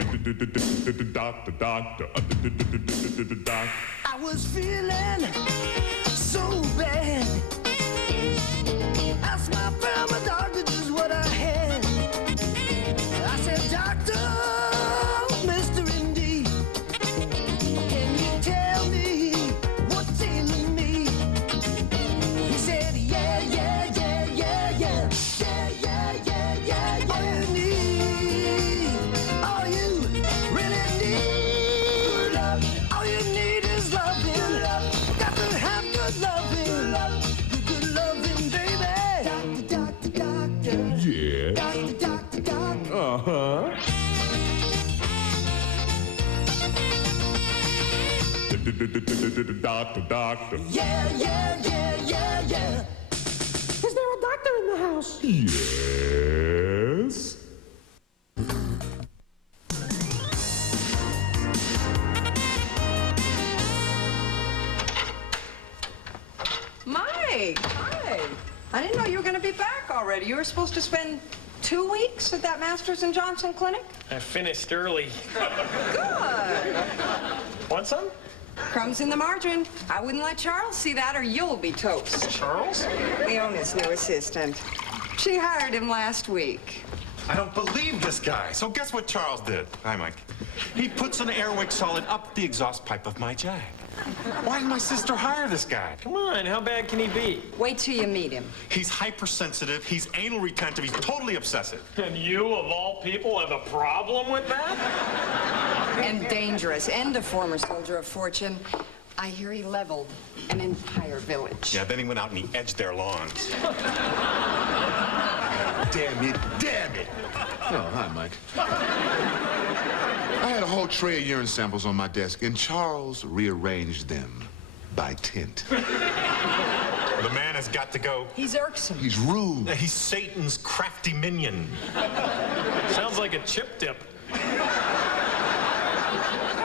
I was feeling so bad. Asked my family doctor just what I had. I said, Doctor, Mr. MD, can you tell me what's ailing me? He said, yeah, yeah, yeah, yeah, yeah, yeah, yeah, yeah, yeah, yeah. All you need, all you really need, all you need is loving. Got to have good loving, good loving, baby. Doctor, doctor, doctor. Yeah. Doctor, doctor, doctor. Uh-huh. Doctor, doctor. Yeah, yeah, yeah, yeah, yeah. Is there a doctor in the house? Yes. Mike, hi. I didn't know you were going to be back already. You were supposed to spend 2 weeks at that Masters and Johnson clinic? I finished early. Good. Want some? Crumbs in the margarine. I wouldn't let Charles see that or you'll be toast. Charles? Leona's new assistant. She hired him last week. I don't believe this guy. So guess what Charles did? Hi, Mike. He puts an airwick solid up the exhaust pipe of my Jag. Why did my sister hire this guy? Come on, how bad can he be? Wait till you meet him. He's hypersensitive, he's anal retentive, he's totally obsessive. And you, of all people, have a problem with that? And dangerous. And a former soldier of fortune. I hear he leveled an entire village. Yeah, then he went out and he edged their lawns. Damn it, damn it! Oh, hi, Mike. I had a whole tray of urine samples on my desk, and Charles rearranged them by tint. The man has got to go. He's irksome. He's rude. He's Satan's crafty minion. Sounds like a chip dip.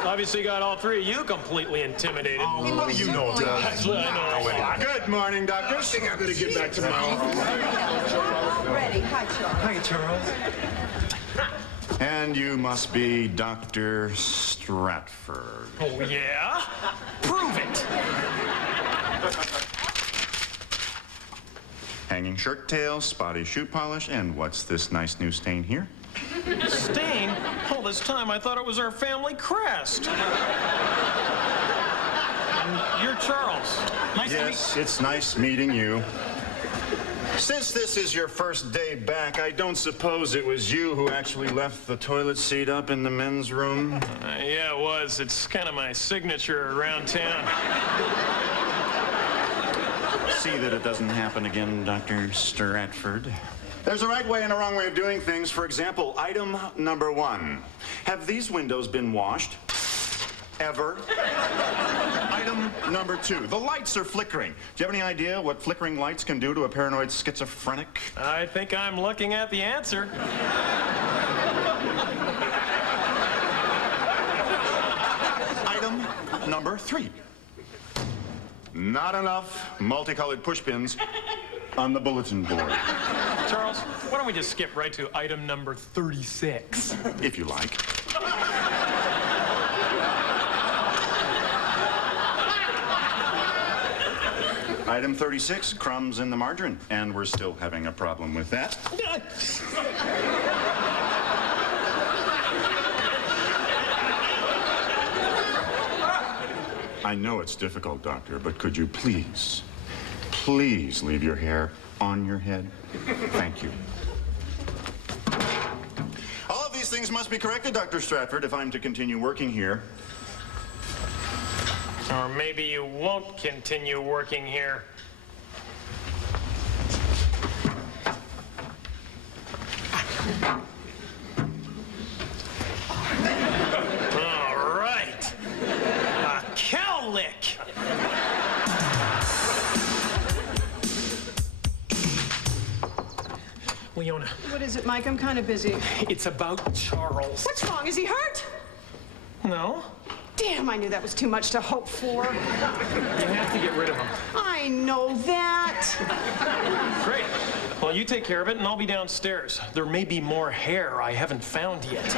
Obviously got all three of you completely intimidated. Oh, what do you know about I know. Good morning, doctors. I'm going to get back to my office. Already. Hi, Charles. Hi, Charles. And you must be Dr. Stratford. Oh, yeah? Prove it. Hanging shirt tail, spotty shoe polish, and what's this nice new stain here? Stain? All this time, I thought it was our family crest. You're Charles. Nice to meet you. Yes, it's nice meeting you. Since this is your first day back, I don't suppose it was you who actually left the toilet seat up in the men's room? Yeah, it was. It's kind of my signature around town. See that it doesn't happen again, Dr. Stratford. There's a right way and a wrong way of doing things. For example, item number 1. Have these windows been washed? Ever? Item number 2. The lights are flickering. Do you have any idea what flickering lights can do to a paranoid schizophrenic? I think I'm looking at the answer. Item number 3. Not enough multicolored pushpins on the bulletin board. Charles, why don't we just skip right to item number 36? If you like. Item 36, crumbs in the margarine. And we're still having a problem with that. I know it's difficult, Doctor, but could you please leave your hair on your head? Thank you. All of these things must be corrected, Dr. Stratford, if I'm to continue working here. Or maybe you won't continue working here. All right. A cow lick. Leona, What is it, Mike? I'm kind of busy. it's about Charles. What's wrong? Is he hurt? No? Damn, I knew that was too much to hope for. You have to get rid of him. I know that. Great. Well, you take care of it, and I'll be downstairs. There may be more hair I haven't found yet.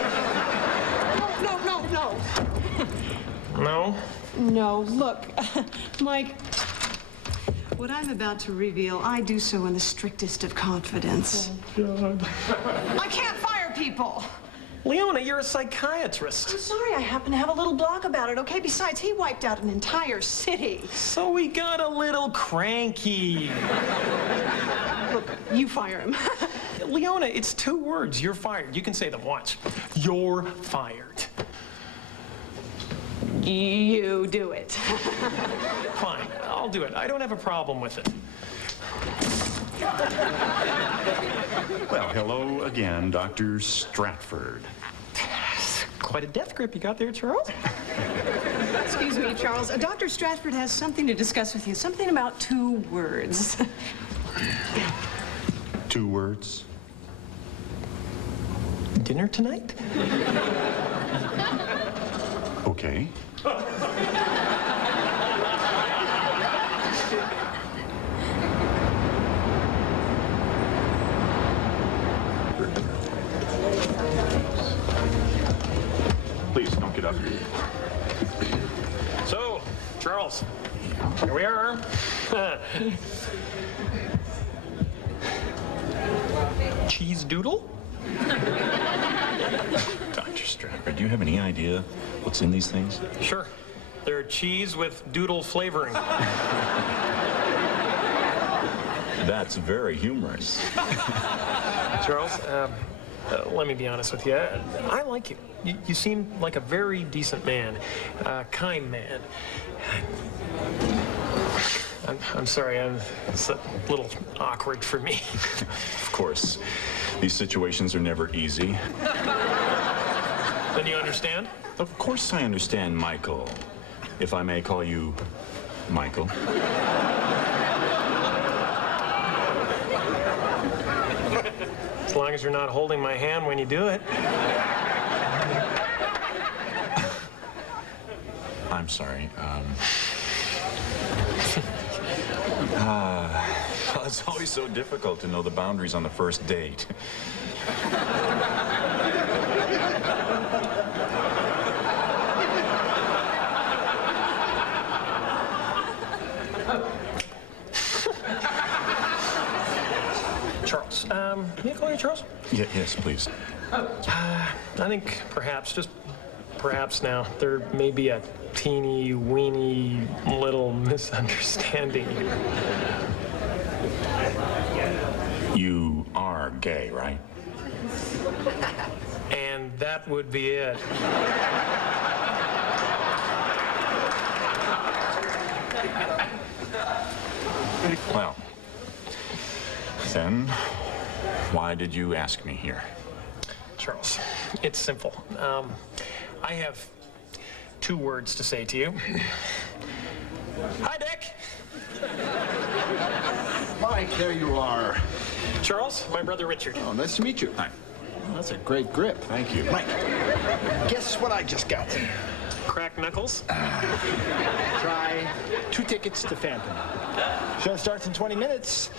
No? No, look, Mike, what I'm about to reveal, I do so in the strictest of confidence. Oh, God. I can't fire people. Leona, you're a psychiatrist. I'm sorry, I happen to have a little blog about it, okay? Besides, he wiped out an entire city. So we got a little cranky. Look, you fire him. Leona, it's 2 words. You're fired. You can say them once. You're fired. You do it. Fine, I'll do it. I don't have a problem with it. Well, hello again, Dr. Stratford. Quite a death grip you got there, Charles. Excuse me, Charles. Dr. Stratford has something to discuss with you. Something about 2 words. 2 words? Dinner tonight? Okay. Please, don't get up. So, Charles, here we are. Cheese doodle? Dr. Stratford, do you have any idea what's in these things? Sure. They're cheese with doodle flavoring. That's very humorous. Charles, let me be honest with you. I like you. You seem like a very decent man, kind man. I'm sorry, it's a little awkward for me. Of course, these situations are never easy. Then you understand? Of course I understand, Michael. If I may call you Michael. As long as you're not holding my hand when you do it. I'm sorry. Well, it's always so difficult to know the boundaries on the first date. Charles, may I call you Charles? Yes, please. I think perhaps, just perhaps now, there may be a teeny weeny little misunderstanding here. You are gay, right? And that would be it. Well, then, why did you ask me here? Charles, it's simple. I have 2 words to say to you. Hi, Dick. Mike, there you are. Charles, my brother Richard. Oh, nice to meet you. Hi. Well, that's a great grip. Thank you. Mike, guess what I just got? Crack knuckles. Try 2 tickets to Phantom. Show starts in 20 minutes,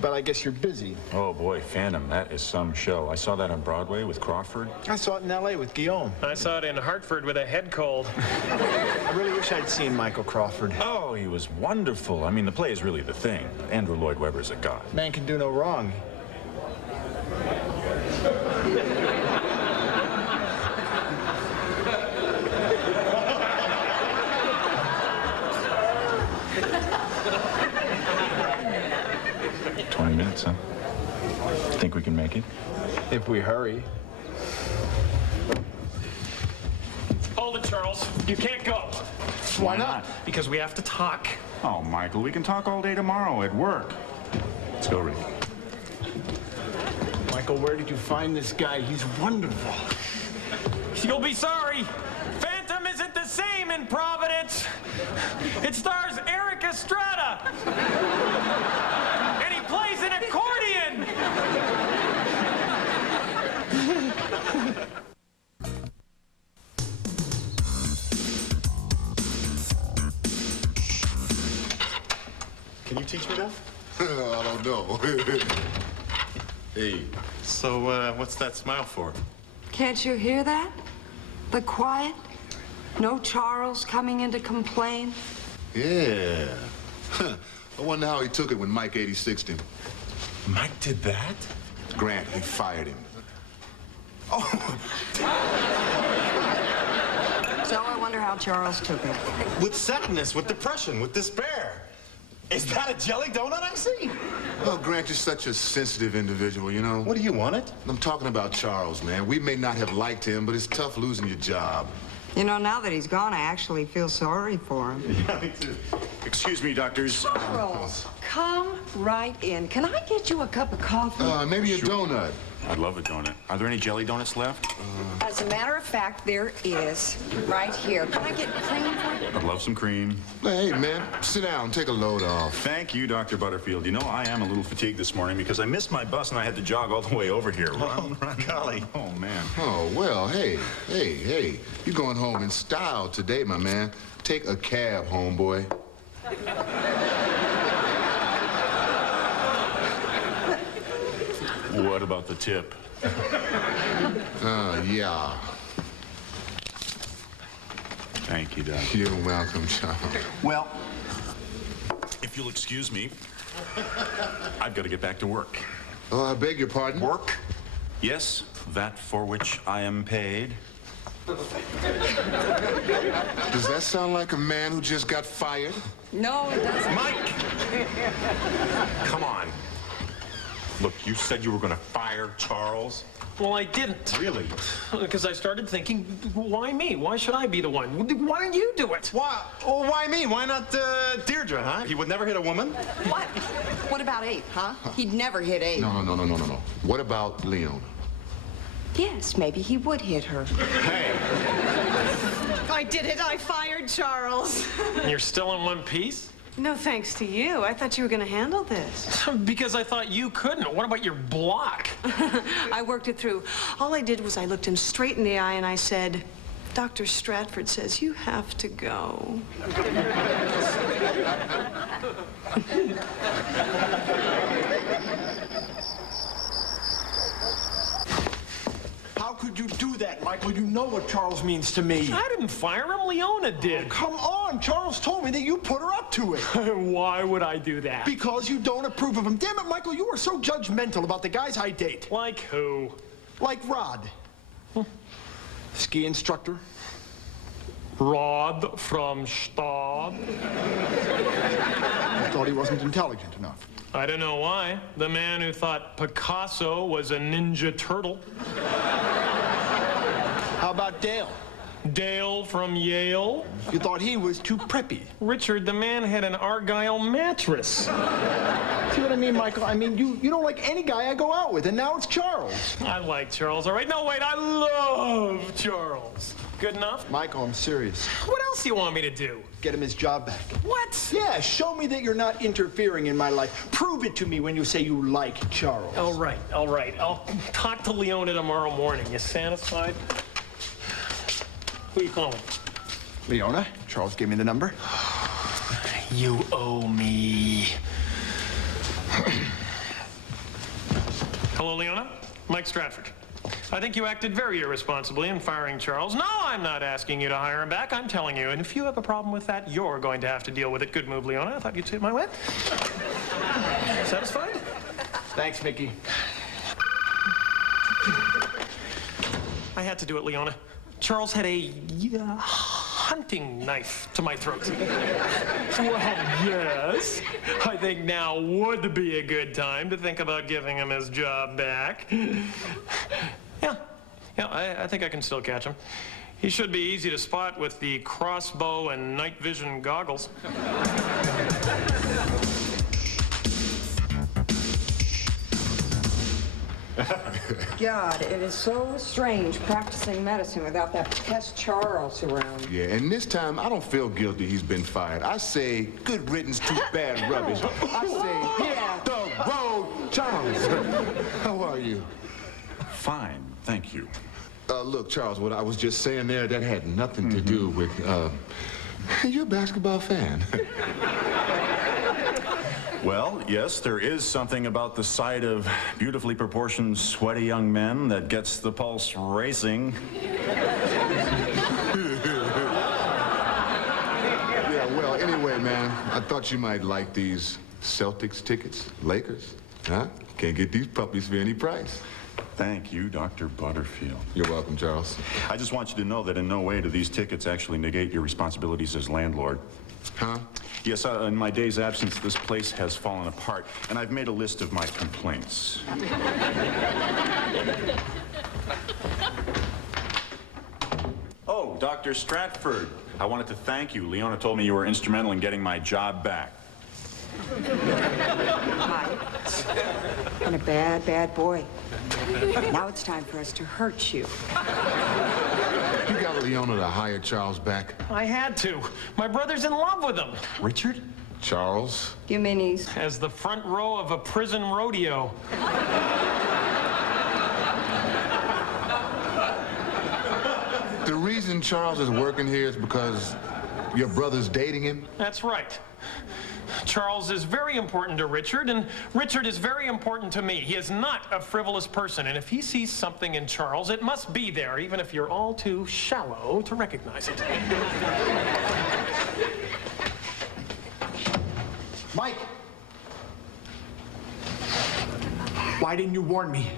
but I guess you're busy. Oh boy, Phantom, that is some show. I saw that on Broadway with Crawford. I saw it in L.A. with Guillaume. I saw it in Hartford with a head cold. I really wish I'd seen Michael Crawford. Oh, he was wonderful. I mean, the play is really the thing. Andrew Lloyd Webber's a god. Man can do no wrong. Minutes, huh? Think we can make it? If we hurry. Hold it, Charles. You can't go. Why not? Because we have to talk. Oh, Michael, we can talk all day tomorrow at work. Let's go, Rick. Michael, where did you find this guy? He's wonderful. You'll be sorry. Phantom isn't the same in Providence. It stars Eric Estrada. And he plays an accordion. Can you teach me that? I don't know. Hey. So, what's that smile for? Can't you hear that? The quiet? No Charles coming in to complain? Yeah. I wonder how he took it when Mike 86'd him. Mike did that? Grant, he fired him. So I wonder how Charles took it. With sadness, with depression, with despair. Is that a jelly donut I see? Well, Grant, you're such a sensitive individual, you know? What do you want it? I'm talking about Charles, man. We may not have liked him, but it's tough losing your job. You know, now that he's gone, I actually feel sorry for him. Yeah, me too. Excuse me, doctors. Charles, come right in. Can I get you a cup of coffee? Maybe a donut. I'd love a donut. Are there any jelly donuts left? As a matter of fact, there is. Right here. Can I get cream for you? I'd love some cream. Hey, man, sit down. Take a load off. Thank you, Dr. Butterfield. You know, I am a little fatigued this morning because I missed my bus and I had to jog all the way over here. Run. Golly. Oh, man. Oh, well, hey. You're going home in style today, my man. Take a cab, homeboy. What about the tip? Yeah. Thank you, Doc. You're welcome, Charles. Well, if you'll excuse me, I've got to get back to work. Oh, I beg your pardon? Work? Yes, that for which I am paid. Does that sound like a man who just got fired? No, it doesn't. Mike! Come on. Look, you said you were going to fire Charles. Well, I didn't. Really? Because I started thinking, why me? Why should I be the one? Why don't you do it? Why? Well, why me? Why not Deirdre, huh? He would never hit a woman? What? What about Abe, huh? He'd never hit Abe. No. What about Leona? Yes, maybe he would hit her. Hey. I did it. I fired Charles. And you're still in one piece? No thanks to you. I thought you were going to handle this. Because I thought you couldn't. What about your block? I worked it through. All I did was I looked him straight in the eye and I said, Dr. Stratford says you have to go. How could you do that, Michael? You know what Charles means to me. I didn't fire him. Leona did. Come on, Charles told me that you put her up to it. Why would I do that? Because you don't approve of him. Damn it, Michael, you are so judgmental about the guys I date. Like who? Like Rod. Ski instructor. Rod from Staub. I thought he wasn't intelligent enough. I don't know why. The man who thought Picasso was a Ninja Turtle. How about Dale? Dale from Yale. You thought he was too preppy. Richard, the man had an Argyle mattress. See what I mean, Michael? I mean, you don't like any guy I go out with, and now it's Charles. I like Charles, all right? No, wait, I love Charles. Good enough? Michael, I'm serious. What else do you want me to do? Get him his job back. What? Yeah, show me that you're not interfering in my life. Prove it to me when you say you like Charles. All right. I'll talk to Leona tomorrow morning. You satisfied? Who you calling? Leona, Charles gave me the number. You owe me. Hello, Leona. Mike Stratford. I think you acted very irresponsibly in firing Charles. No, I'm not asking you to hire him back. I'm telling you. And if you have a problem with that, you're going to have to deal with it. Good move, Leona. I thought you'd see it my way. Satisfied? Thanks, Mickey. I had to do it, Leona. Charles had a hunting knife to my throat. Well, yes. I think now would be a good time to think about giving him his job back. Yeah, I think I can still catch him. He should be easy to spot with the crossbow and night vision goggles. God, it is so strange practicing medicine without that pest Charles around. Yeah, and this time I don't feel guilty he's been fired. I say good riddance to bad rubbish. I say hit the road, Charles. How are you? Fine, thank you. Look, Charles, what I was just saying there, that had nothing to do with, you're a basketball fan. Well, yes, there is something about the sight of beautifully proportioned, sweaty young men that gets the pulse racing. I thought you might like these Celtics tickets. Lakers, huh? Can't get these puppies for any price. Thank you, Dr. Butterfield. You're welcome, Charles. I just want you to know that in no way do these tickets actually negate your responsibilities as landlord. Huh? Yes, in my day's absence, this place has fallen apart, and I've made a list of my complaints. Oh, Dr. Stratford, I wanted to thank you. Leona told me you were instrumental in getting my job back. And a bad, bad boy. Now it's time for us to hurt you. You got Leona to hire Charles back? I had to. My brother's in love with him. Richard? Charles? You minis. As the front row of a prison rodeo. The reason Charles is working here is because your brother's dating him? That's right. Charles is very important to Richard, and Richard is very important to me. He is not a frivolous person, and if he sees something in Charles, it must be there, even if you're all too shallow to recognize it. Mike! Why didn't you warn me?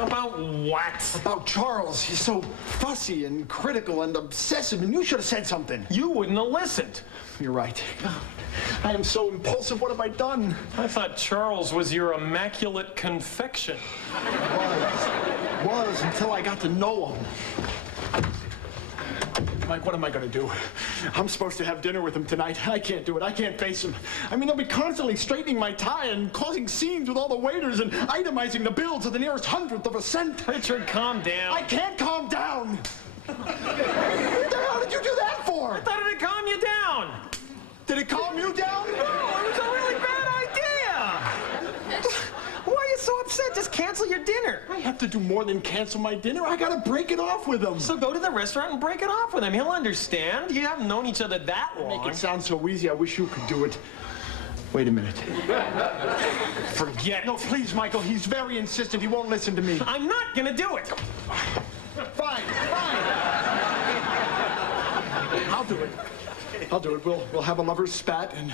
About what? About Charles. He's so fussy and critical and obsessive, and you should have said something. You wouldn't have listened. You're right. I am so impulsive. What have I done? I thought Charles was your immaculate confection. Was until I got to know him. Mike, what am I going to do? I'm supposed to have dinner with him tonight. I can't do it. I can't face him. I mean, they'll be constantly straightening my tie and causing scenes with all the waiters and itemizing the bill to the nearest hundredth of a cent. Richard, calm down. I can't calm down. What the hell did you do that for? I thought it'd calm you down. Did it calm you down? No, it was a really bad idea. Why are you so upset? Just cancel your dinner. I have to do more than cancel my dinner. I gotta break it off with him. So go to the restaurant and break it off with him. He'll understand. You haven't known each other that long. Make it sound so easy. I wish you could do it. Wait a minute. Forget it. No, please, Michael. He's very insistent. He won't listen to me. I'm not gonna do it. Fine. I'll do it. I'll do it. We'll have a lover's spat, and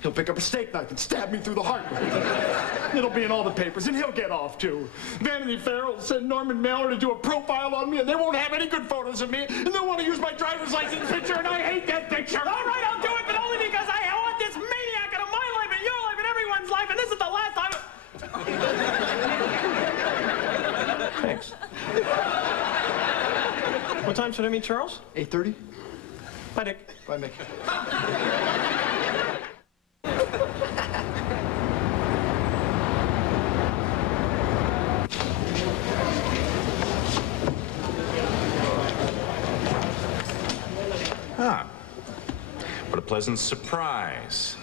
he'll pick up a steak knife and stab me through the heart with it. It'll be in all the papers, and he'll get off, too. Vanity Fair will send Norman Mailer to do a profile on me, and they won't have any good photos of me, and they'll want to use my driver's license picture, and I hate that picture. All right, I'll do it, but only because I want this maniac out of my life and your life and everyone's life, and this is the last time. Thanks. What time should I meet Charles? 8:30? Bye, Dick. Bye, Mick. Ah, what a pleasant surprise.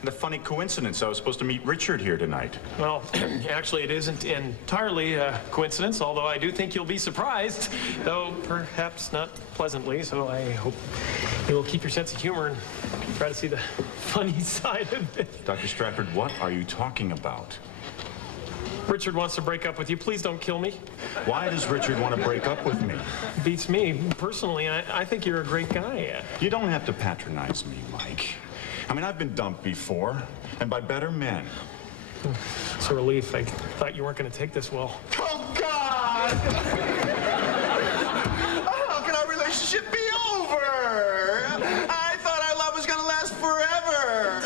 And a funny coincidence. I was supposed to meet Richard here tonight. Well, actually, it isn't entirely a coincidence, although I do think you'll be surprised, though perhaps not pleasantly, so I hope you will keep your sense of humor and try to see the funny side of it. Dr. Stratford, what are you talking about? Richard wants to break up with you. Please don't kill me. Why does Richard want to break up with me? Beats me. Personally, I think you're a great guy. You don't have to patronize me, Mike. I mean, I've been dumped before, and by better men. It's a relief. I thought you weren't going to take this well. Oh, God! How can our relationship be over? I thought our love was going to last forever.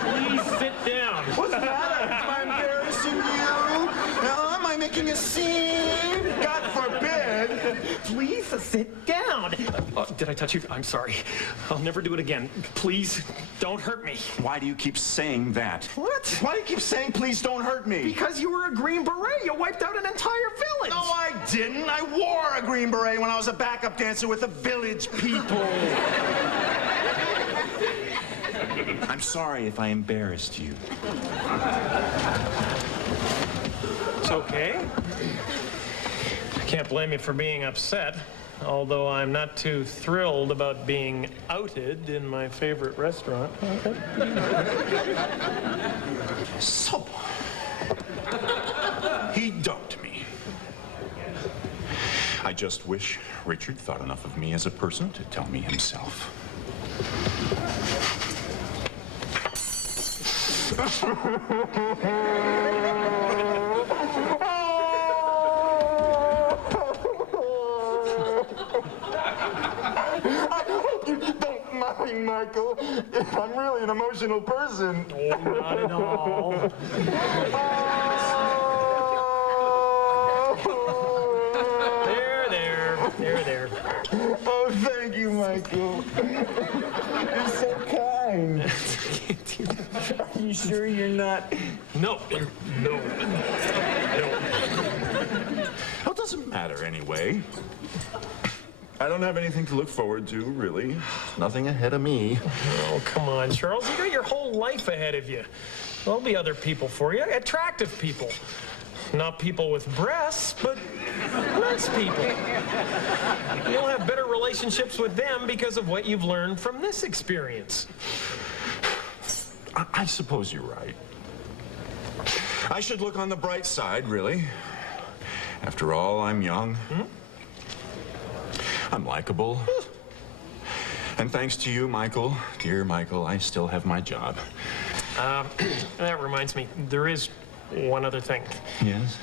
Please sit down. What's the matter? Am I embarrassing you? Am I making a scene? God forbid. Please sit down. Did I touch you? I'm sorry. I'll never do it again. Please don't hurt me. Why do you keep saying that? What? Why do you keep saying, please don't hurt me? Because you were a Green Beret. You wiped out an entire village. No, I didn't. I wore a Green Beret when I was a backup dancer with the village people. I'm sorry if I embarrassed you. It's okay. I can't blame you for being upset, although I'm not too thrilled about being outed in my favorite restaurant. So, he dumped me. I just wish Richard thought enough of me as a person to tell me himself. Don't mind, Michael. I'm really an emotional person. Oh, not at all. There. Oh, thank you, Michael. You're so kind. Are you sure you're not? No. Well, it doesn't matter anyway. I don't have anything to look forward to, really. Nothing ahead of me. Oh, come on, Charles. You got your whole life ahead of you. There'll be other people for you, attractive people. Not people with breasts, but nice people. You'll have better relationships with them because of what you've learned from this experience. I suppose you're right. I should look on the bright side, really. After all, I'm young. I'm likable. And thanks to you, Michael, dear Michael, I still have my job. That reminds me, there is one other thing. Yes?